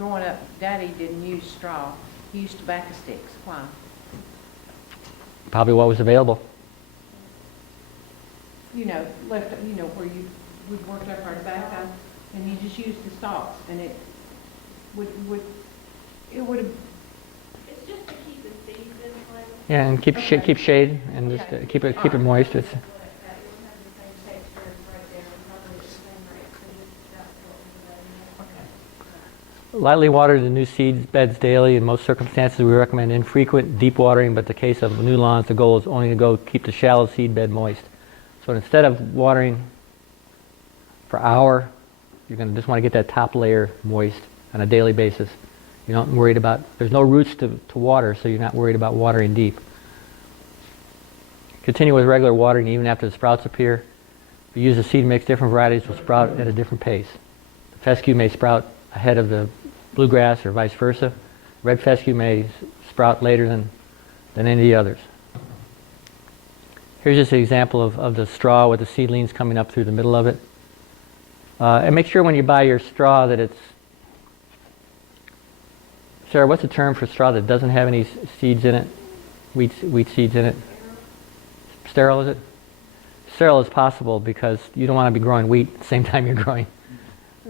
growing up, Daddy didn't use straw. He used tobacco sticks. Why? Probably what was available. You know, left, you know, where we'd worked up our tobacco, and you just used the stalks, and it would have. It's just to keep the seeds in place. Yeah, and keep Okay. keep shade and just Okay. keep it moist. It's, It won't have the same texture as right there, probably at the same rate, so just about what we're lightly water the new seed beds daily. In most circumstances, we recommend infrequent deep watering, but in the case of new lawns, the goal is only to keep the shallow seed bed moist. So instead of watering for an hour, you're going to just want to get that top layer moist on a daily basis. You're not worried about, there's no roots to water, so you're not worried about watering deep. Continue with regular watering even after the sprouts appear. If you use a seed mix, different varieties will sprout at a different pace. The fescue may sprout ahead of the bluegrass or vice versa. Red fescue may sprout later than any of the others. Here's just an example of the straw with the seedlings coming up through the middle of it. And make sure when you buy your straw that it's, Sarah, what's the term for straw that doesn't have any seeds in it? Wheat seeds in it? Sterile, is it? Sterile as possible because you don't want to be growing wheat at the same time you're growing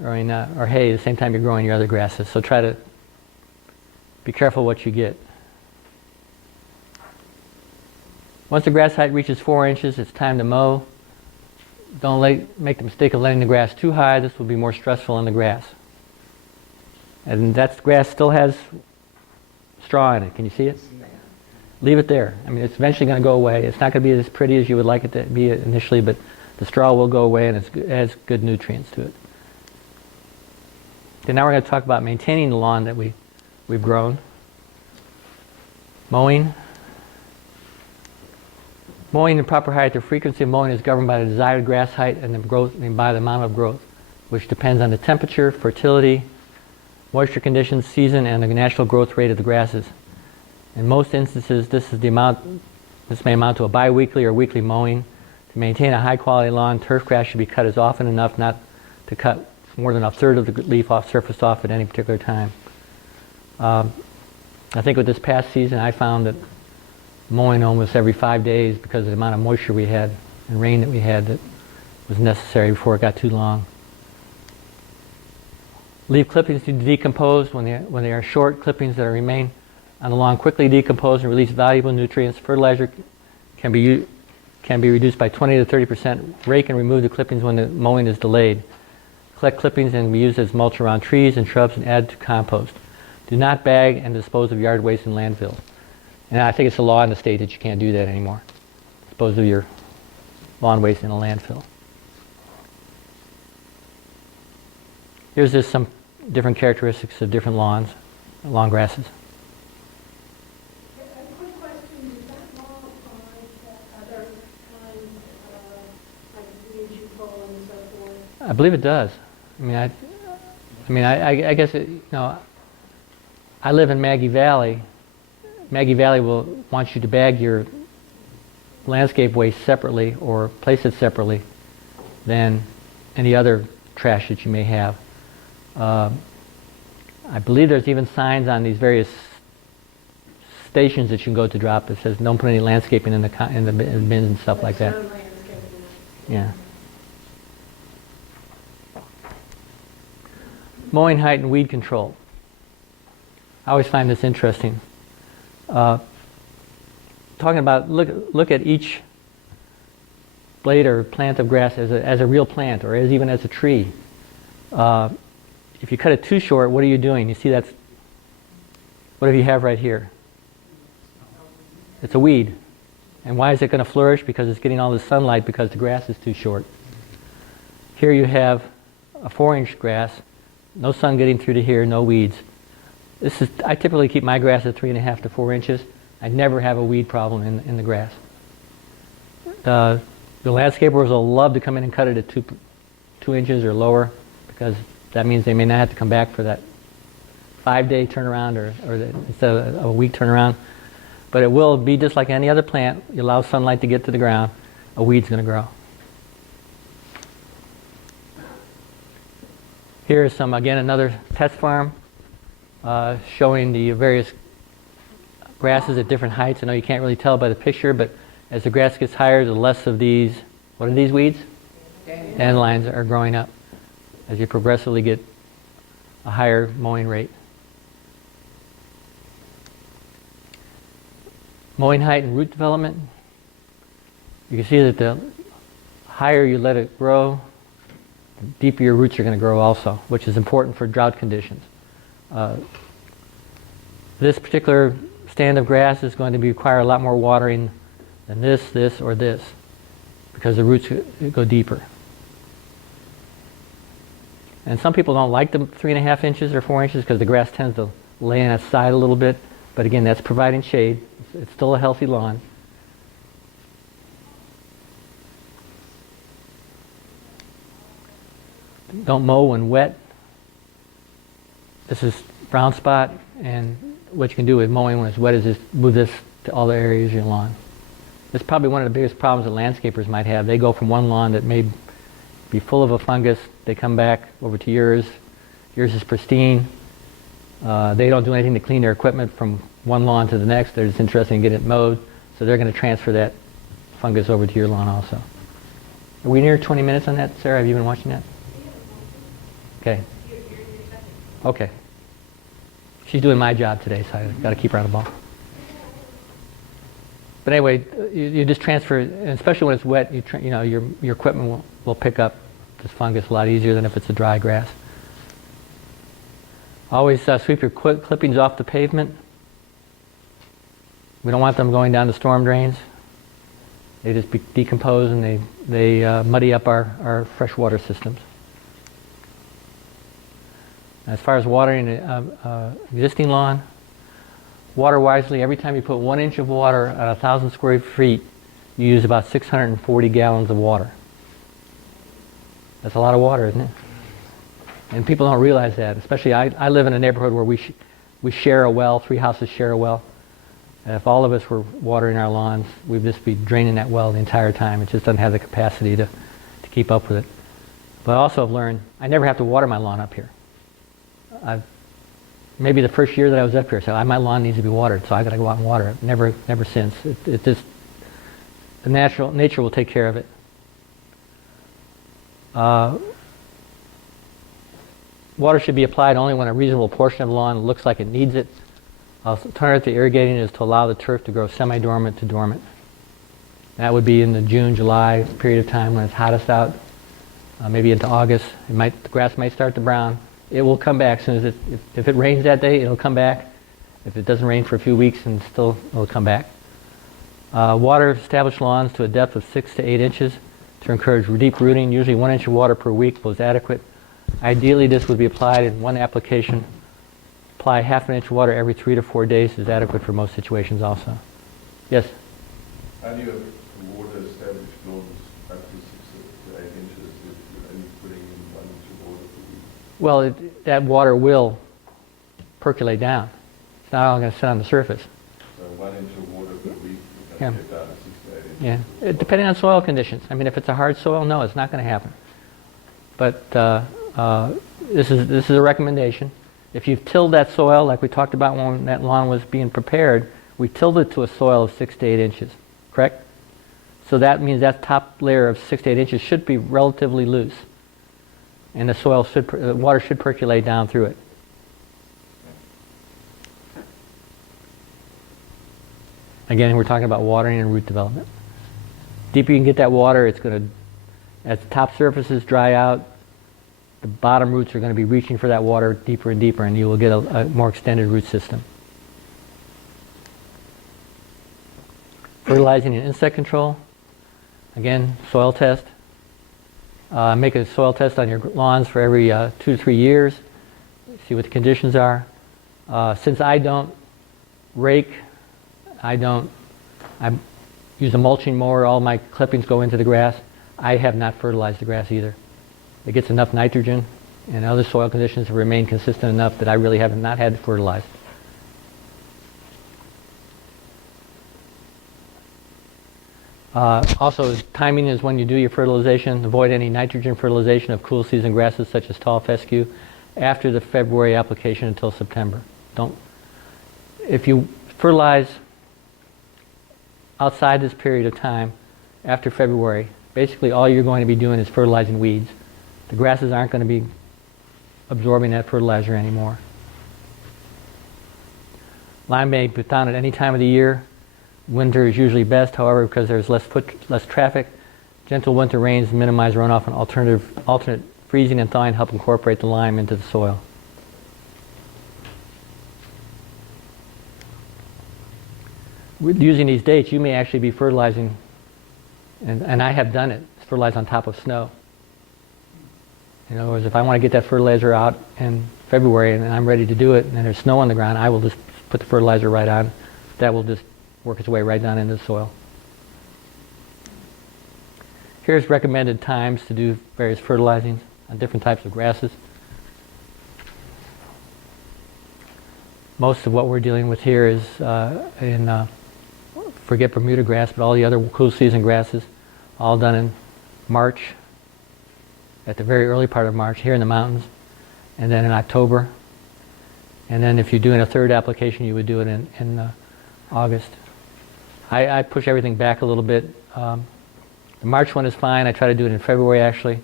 or hay at the same time you're growing your other grasses. So try to be careful what you get. Once the grass height reaches 4 inches, it's time to mow. Don't make the mistake of letting the grass too high. This will be more stressful on the grass. And that grass still has straw in it. Can you see it? Leave it there. I mean, it's eventually going to go away. It's not going to be as pretty as you would like it to be initially, but the straw will go away and it has good nutrients to it. Okay, now we're going to talk about maintaining the lawn that we've grown. Mowing. Mowing the proper height. The frequency of mowing is governed by the desired grass height and the growth, and by the amount of growth, which depends on the temperature, fertility, moisture conditions, season, and the natural growth rate of the grasses. In most instances, this may amount to a bi-weekly or weekly mowing. To maintain a high-quality lawn, turf grass should be cut as often enough not to cut more than a third of the leaf surface off at any particular time. I think with this past season, I found that mowing almost every 5 days because of the amount of moisture we had and rain that we had that was necessary before it got too long. Leaf clippings need to decompose when they are short. Clippings that remain on the lawn quickly decompose and release valuable nutrients. Fertilizer can be reduced by 20 to 30%. Rake and remove the clippings when the mowing is delayed. Collect clippings and be used as mulch around trees and shrubs and add to compost. Do not bag and dispose of yard waste in landfill. And I think it's a law in the state that you can't do that anymore. Dispose of your lawn waste in a landfill. Here's just some different characteristics of different lawns, lawn grasses. A quick question, does that law apply to other kinds of, like weeds you pull and so forth? I believe it does. I guess I live in Maggie Valley. Maggie Valley will want you to bag your landscape waste separately or place it separately than any other trash that you may have. I believe there's even signs on these various stations that you can go to drop that says don't put any landscaping in the bins and stuff like that. No landscaping. Yeah. Mowing height and weed control. I always find this interesting. Talking about look at each blade or plant of grass as a real plant or even as a tree. If you cut it too short, what are you doing? You see what do you have right here? It's a weed. And why is it going to flourish? Because it's getting all the sunlight because the grass is too short. Here you have a 4-inch grass, no sun getting through to here, no weeds. I typically keep my grass at 3.5 to 4 inches. I never have a weed problem in the grass. The landscapers will love to come in and cut it at 2 inches or lower because that means they may not have to come back for that 5-day turnaround or instead of a week turnaround. But it will be just like any other plant. You allow sunlight to get to the ground, a weed's going to grow. Here's another test farm. showing the various grasses at different heights. I know you can't really tell by the picture, but as the grass gets higher, the less of these, what are these weeds? Dandelions are growing up as you progressively get a higher mowing rate. Mowing height and root development. You can see that the higher you let it grow, the deeper your roots are going to grow also, which is important for drought conditions. This particular stand of grass is going to require a lot more watering than this, or this, because the roots go deeper. And some people don't like them 3.5 inches or 4 inches because the grass tends to lay on its side a little bit. But again, that's providing shade. It's still a healthy lawn. Don't mow when wet. This is brown spot, and what you can do with mowing when it's wet is just move this to all the areas of your lawn. This is probably one of the biggest problems that landscapers might have. They go from one lawn that may be full of a fungus, they come back over to yours. Yours is pristine. They don't do anything to clean their equipment from one lawn to the next. They're just interested in getting it mowed, so they're going to transfer that fungus over to your lawn also. Are we near 20 minutes on that, Sarah? Have you been watching that? Okay. Okay. She's doing my job today, so I've got to keep her on the ball. But anyway, you just transfer, and especially when it's wet, your equipment will pick up this fungus a lot easier than if it's a dry grass. Always sweep your clippings off the pavement. We don't want them going down the storm drains. They just decompose and they muddy up our freshwater systems. As far as watering existing lawn, water wisely. Every time you put 1 inch of water at 1,000 square feet, you use about 640 gallons of water. That's a lot of water, isn't it? And people don't realize that. Especially, I live in a neighborhood where we share a well. 3 houses share a well. And if all of us were watering our lawns, we'd just be draining that well the entire time. It just doesn't have the capacity to keep up with it. But I also have learned I never have to water my lawn up here. Maybe the first year that I was up here, I said, my lawn needs to be watered, so I got to go out and water it. Never since. It just, the nature will take care of it. Water should be applied only when a reasonable portion of the lawn looks like it needs it. Alternative to irrigating is to allow the turf to grow semi-dormant to dormant. That would be in the June, July period of time when it's hottest out. Maybe into August, the grass might start to brown. It will come back as soon as if it rains that day, it'll come back. If it doesn't rain for a few weeks, and still it'll come back. Water established lawns to a depth of 6 to 8 inches to encourage deep rooting. Usually 1 inch of water per week was adequate. Ideally, this would be applied in one application. Apply 1/2 inch of water every 3 to 4 days is adequate for most situations also. Yes? How do you have water established lawns up to 6 to 8 inches if you're only putting in 1 inch of water per week? Well, that water will percolate down. It's not all going to sit on the surface. So 1 inch of water per week, you Yeah. can get down to 6 to 8 inches. Yeah, depending on soil conditions. I mean, if it's a hard soil, no, it's not going to happen. But this is a recommendation. If you've tilled that soil, like we talked about when that lawn was being prepared, we tilled it to a soil of 6 to 8 inches, correct? So that means that top layer of 6 to 8 inches should be relatively loose, and the water should percolate down through it. Again, we're talking about watering and root development. Deeper you can get that water, it's going to, as the top surfaces dry out, the bottom roots are going to be reaching for that water deeper and deeper, and you will get a more extended root system. Fertilizing and insect control. Again, soil test. Make a soil test on your lawns for every 2 to 3 years. See what the conditions are. Since I don't rake, I use a mulching mower, all my clippings go into the grass. I have not fertilized the grass either. It gets enough nitrogen, and other soil conditions have remained consistent enough that I really have not had to fertilize. Also, timing is when you do your fertilization. Avoid any nitrogen fertilization of cool season grasses such as tall fescue after the February application until September. Don't. If you fertilize outside this period of time, after February, basically all you're going to be doing is fertilizing weeds. The grasses aren't going to be absorbing that fertilizer anymore. Lime may be found at any time of the year. Winter is usually best, however, because there's less traffic. Gentle winter rains minimize runoff, and alternate freezing and thawing help incorporate the lime into the soil. With using these dates, you may actually be fertilizing, and I have done it, fertilize on top of snow. In other words, if I want to get that fertilizer out in February and I'm ready to do it and there's snow on the ground, I will just put the fertilizer right on. That will just work its way right down into the soil. Here's recommended times to do various fertilizing on different types of grasses. Most of what we're dealing with here is forget Bermuda grass, but all the other cool season grasses, all done in March, at the very early part of March, here in the mountains, and then in October. And then if you're doing a third application, you would do it in August. I push everything back a little bit. The March one is fine. I try to do it in February, actually.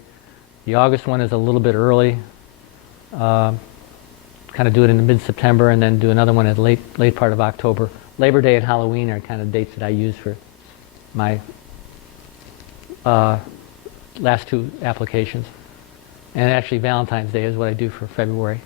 The August one is a little bit early. Kind of do it in the mid-September, and then do another one at late part of October. Labor Day and Halloween are kind of dates that I use for my last two applications. And actually Valentine's Day is what I do for February.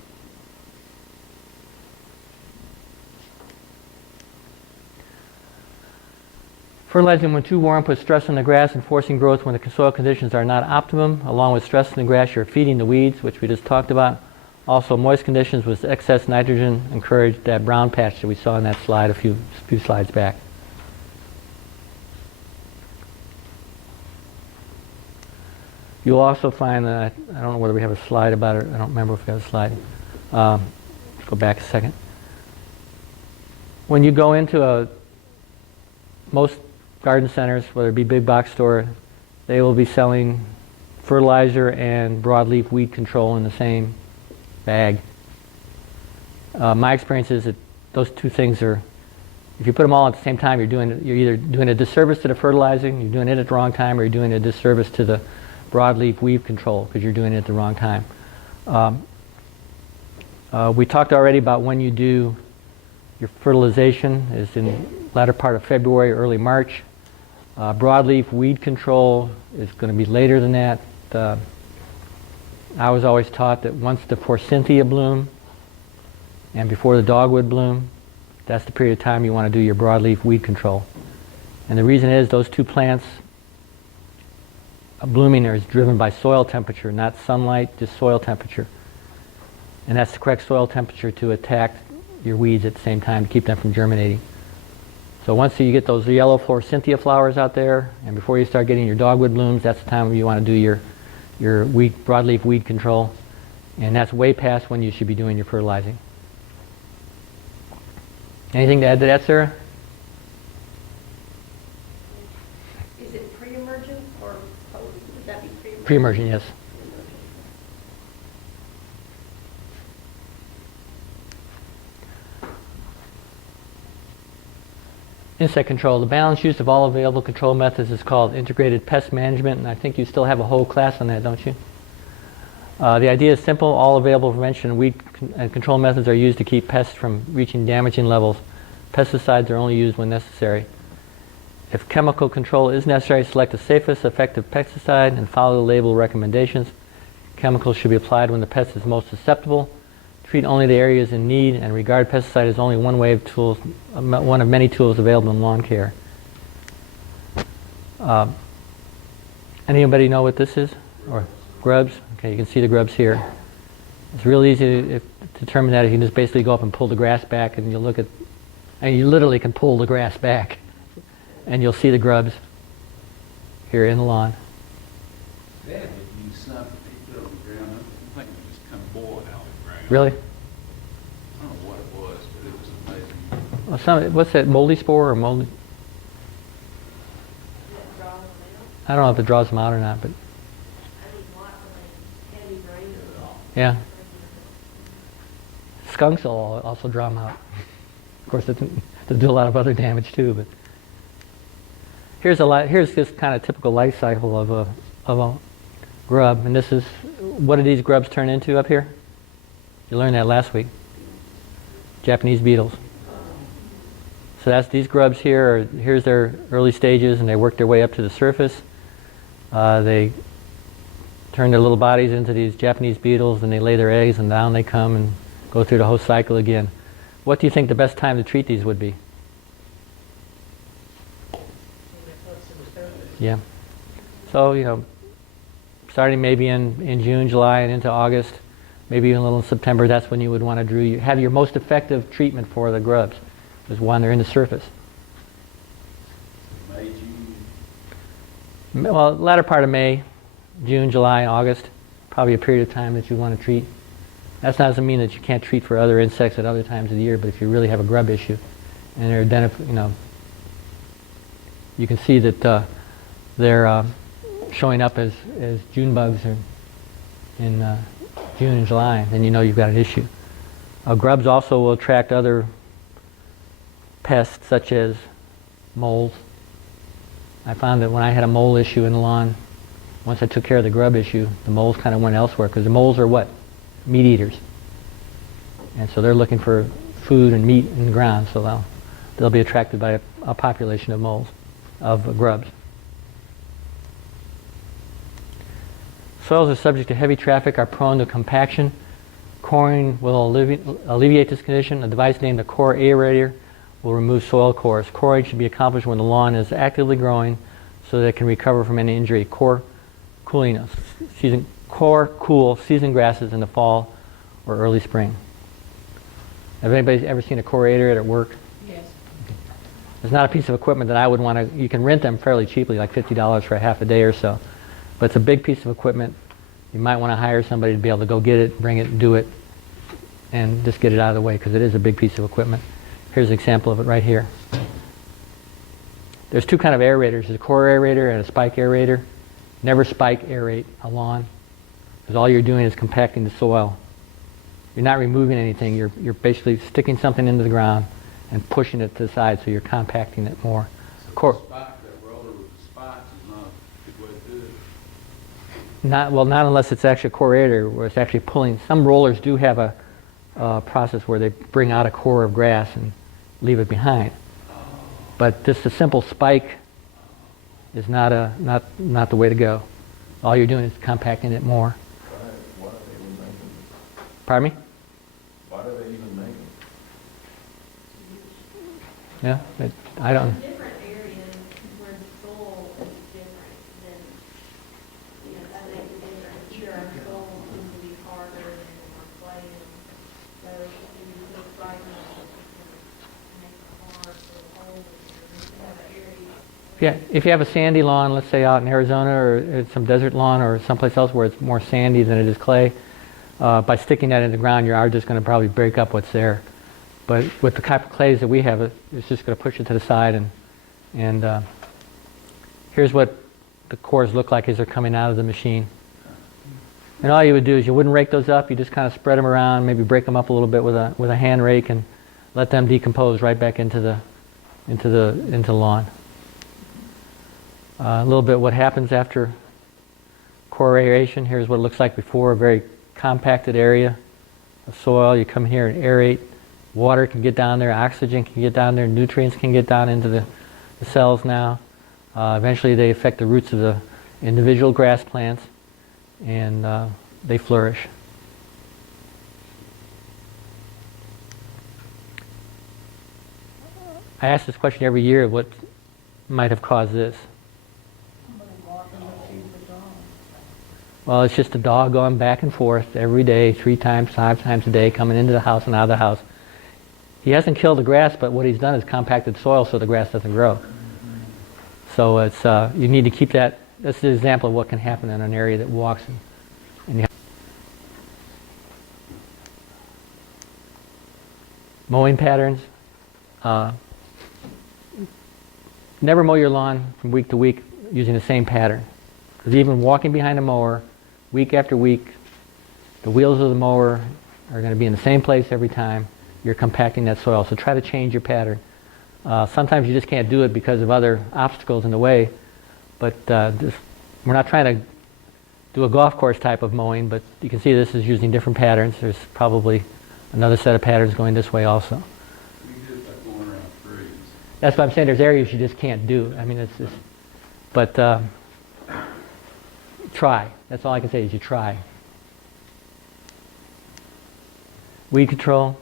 Fertilizing when too warm puts stress on the grass and forcing growth when the soil conditions are not optimum. Along with stress in the grass, you're feeding the weeds, which we just talked about. Also, moist conditions with excess nitrogen encourage that brown patch that we saw in that slide a few slides back. You'll also find that, I don't know whether we have a slide about it, I don't remember if we have a slide. Go back a second. When you go into most garden centers, whether it be big box store, they will be selling fertilizer and broadleaf weed control in the same bag. My experience is that those two things are, if you put them all at the same time, you're either doing a disservice to the fertilizing, you're doing it at the wrong time, or you're doing a disservice to the broadleaf weed control because you're doing it at the wrong time. We talked already about when you do your fertilization is in the latter part of February, early March. Broadleaf weed control is going to be later than that. I was always taught that once the forsythia bloom and before the dogwood bloom, that's the period of time you want to do your broadleaf weed control. And the reason is those two plants blooming is driven by soil temperature, not sunlight, just soil temperature. And that's the correct soil temperature to attack your weeds at the same time to keep them from germinating. So once you get those yellow forsythia flowers out there, and before you start getting your dogwood blooms, that's the time you want to do your broadleaf weed control. And that's way past when you should be doing your fertilizing. Anything to add to that, Sarah? Is it pre-emergent or post? Would that be pre-emergent? Pre-emergent, yes. Insect control. The balanced use of all available control methods is called integrated pest management, and I think you still have a whole class on that, don't you? The idea is simple. All available prevention and weed control methods are used to keep pests from reaching damaging levels. Pesticides are only used when necessary. If chemical control is necessary, select the safest effective pesticide and follow the label recommendations. Chemicals should be applied when the pest is most susceptible. Treat only the areas in need and regard pesticide as only one of many tools available in lawn care. Anybody know what this is? Or grubs? Okay, you can see the grubs here. It's real easy to determine that. You can just basically go up and pull the grass back, and you look at, and you literally can pull the grass back, and you'll see the grubs here in the lawn. Bad if you snap it on the ground. I think it just kind of boiled out of the ground. Really? I don't know what it was, but it was amazing. Well, what's that, moldy spore or moldy? That draws them out. I don't know if it draws them out or not, but I need lots of heavy rain. yeah. skunks will also draw them out. Of course, they'll do a lot of other damage too. But here's this kind of typical life cycle of a grub, and this is what do these grubs turn into up here? You learned that last week. Japanese beetles. So that's these grubs here. Here's their early stages, and they work their way up to the surface. They turn their little bodies into these Japanese beetles, and they lay their eggs, and down they come and go through the whole cycle again. What do you think the best time to treat these would be? Yeah. So, you know, starting maybe in June, July, and into August, maybe even a little in September, that's when you would want to have your most effective treatment for the grubs, is when they're in the surface. May, June. Well, latter part of May, June, July, August, probably a period of time that you want to treat. That doesn't mean that you can't treat for other insects at other times of the year, but if you really have a grub issue, and they're you can see that they're showing up as June bugs in June and July, then you know you've got an issue. Grubs also will attract other pests such as moles. I found that when I had a mole issue in the lawn, once I took care of the grub issue, the moles kind of went elsewhere, because the moles are what? Meat eaters. And so they're looking for food and meat in the ground, so they'll be attracted by a population of moles, of grubs. Soils are subject to heavy traffic, are prone to compaction. Coring will alleviate this condition. A device named a core aerator will remove soil cores. Coring should be accomplished when the lawn is actively growing so that it can recover from any injury. Core cool season grasses in the fall or early spring. Have anybody ever seen a core aerator at work? Yes. It's not a piece of equipment that I would want to, you can rent them fairly cheaply, like $50 for a half a day or so. But it's a big piece of equipment. You might want to hire somebody to be able to go get it, bring it, do it, and just get it out of the way, because it is a big piece of equipment. Here's an example of it right here. There's two kind of aerators. There's a core aerator and a spike aerator. Never spike aerate a lawn, because all you're doing is compacting the soil. You're not removing anything. You're basically sticking something into the ground and pushing it to the side, so you're compacting it more. That roller with the spots is not a good way to do it. Not unless it's actually a core aerator, where it's actually pulling. Some rollers do have a process where they bring out a core of grass and leave it behind. But just a simple spike is not the way to go. All you're doing is compacting it more. Why are they even making it? Pardon me? Why do they even make it? Yeah, I don't. Different areas where the soil is different than, that makes a difference. Sure, our soil tends to be harder than our clay, so if you put spike in it, make it hard for the hole, you have an area. If you have a sandy lawn, let's say out in Arizona, or some desert lawn, or someplace else where it's more sandy than it is clay, by sticking that in the ground, you are just going to probably break up what's there. But with the type of clays that we have, it's just going to push it to the side. And here's what the cores look like as they're coming out of the machine. And all you would do is you wouldn't rake those up. You just kind of spread them around, maybe break them up a little bit with a hand rake, and let them decompose right back into the lawn. A little bit what happens after core aeration. Here's what it looks like before, a very compacted area of soil. You come here and aerate. Water can get down there, oxygen can get down there, nutrients can get down into the cells now. Eventually they affect the roots of the individual grass plants, and they flourish. I ask this question every year, what might have caused this? Well, it's just a dog going back and forth every day, 3 times, 5 times a day, coming into the house and out of the house. He hasn't killed the grass, but what he's done is compacted soil so the grass doesn't grow. So it's you need to keep that. That's an example of what can happen in an area that walks. And you have mowing patterns. Never mow your lawn from week to week using the same pattern. Because even walking behind a mower, week after week, the wheels of the mower are going to be in the same place every time you're compacting that soil. So try to change your pattern. Sometimes you just can't do it because of other obstacles in the way, but we're not trying to do a golf course type of mowing, but you can see this is using different patterns. There's probably another set of patterns going this way also. We did that going around trees. That's why I'm saying there's areas you just can't do. I mean, it's just, but try. That's all I can say is you try. Weed control.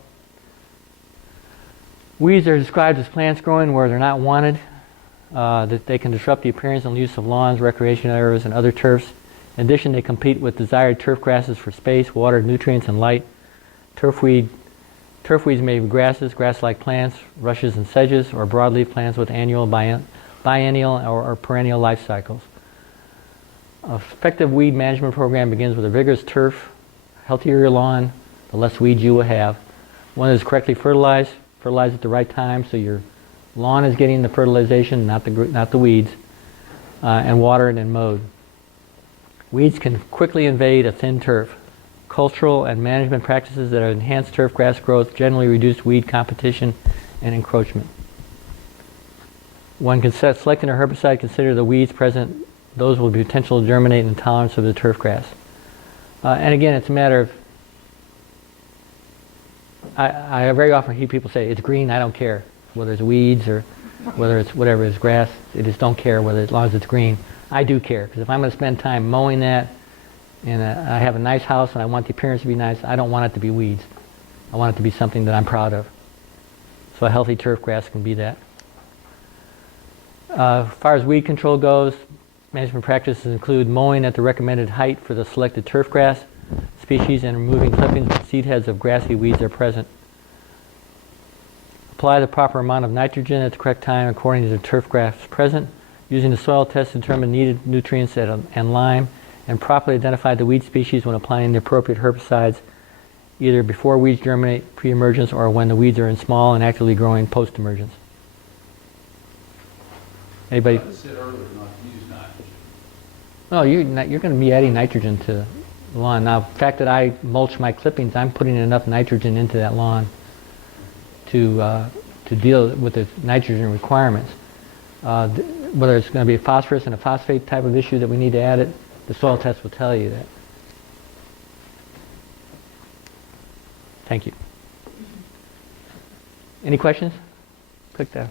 Weeds are described as plants growing where they're not wanted, that they can disrupt the appearance and use of lawns, recreation areas, and other turfs. In addition, they compete with desired turf grasses for space, water, nutrients, and light. Turf weeds may be grasses, grass-like plants, rushes and sedges, or broadleaf plants with annual, biennial, or perennial life cycles. An effective weed management program begins with a vigorous turf. Healthier your lawn, the less weeds you will have. One is correctly fertilized at the right time, so your lawn is getting the fertilization, not the weeds, and watered and mowed. Weeds can quickly invade a thin turf. Cultural and management practices that enhance turf grass growth generally reduce weed competition and encroachment. When selecting a herbicide, consider the weeds present. Those will be potential to germinate in tolerance of the turf grass. And again, it's a matter of, I very often hear people say, it's green, I don't care. Whether it's weeds or whether it's whatever is grass, I just don't care as long as it's green. I do care, because if I'm going to spend time mowing that, and I have a nice house and I want the appearance to be nice, I don't want it to be weeds. I want it to be something that I'm proud of. So a healthy turf grass can be that. As far as weed control goes, management practices include mowing at the recommended height for the selected turf grass species and removing clippings and seed heads of grassy weeds that are present. Apply the proper amount of nitrogen at the correct time according to the turf grass present, using the soil test to determine needed nutrients and lime, and properly identify the weed species when applying the appropriate herbicides, either before weeds germinate, pre-emergence, or when the weeds are in small and actively growing post-emergence. Anybody? I said earlier not to use nitrogen. No, you're going to be adding nitrogen to the lawn. Now, the fact that I mulch my clippings, I'm putting enough nitrogen into that lawn to deal with the nitrogen requirements. Whether it's going to be a phosphorus and a phosphate type of issue that we need to add it, the soil test will tell you that. Thank you. Any questions? Click there.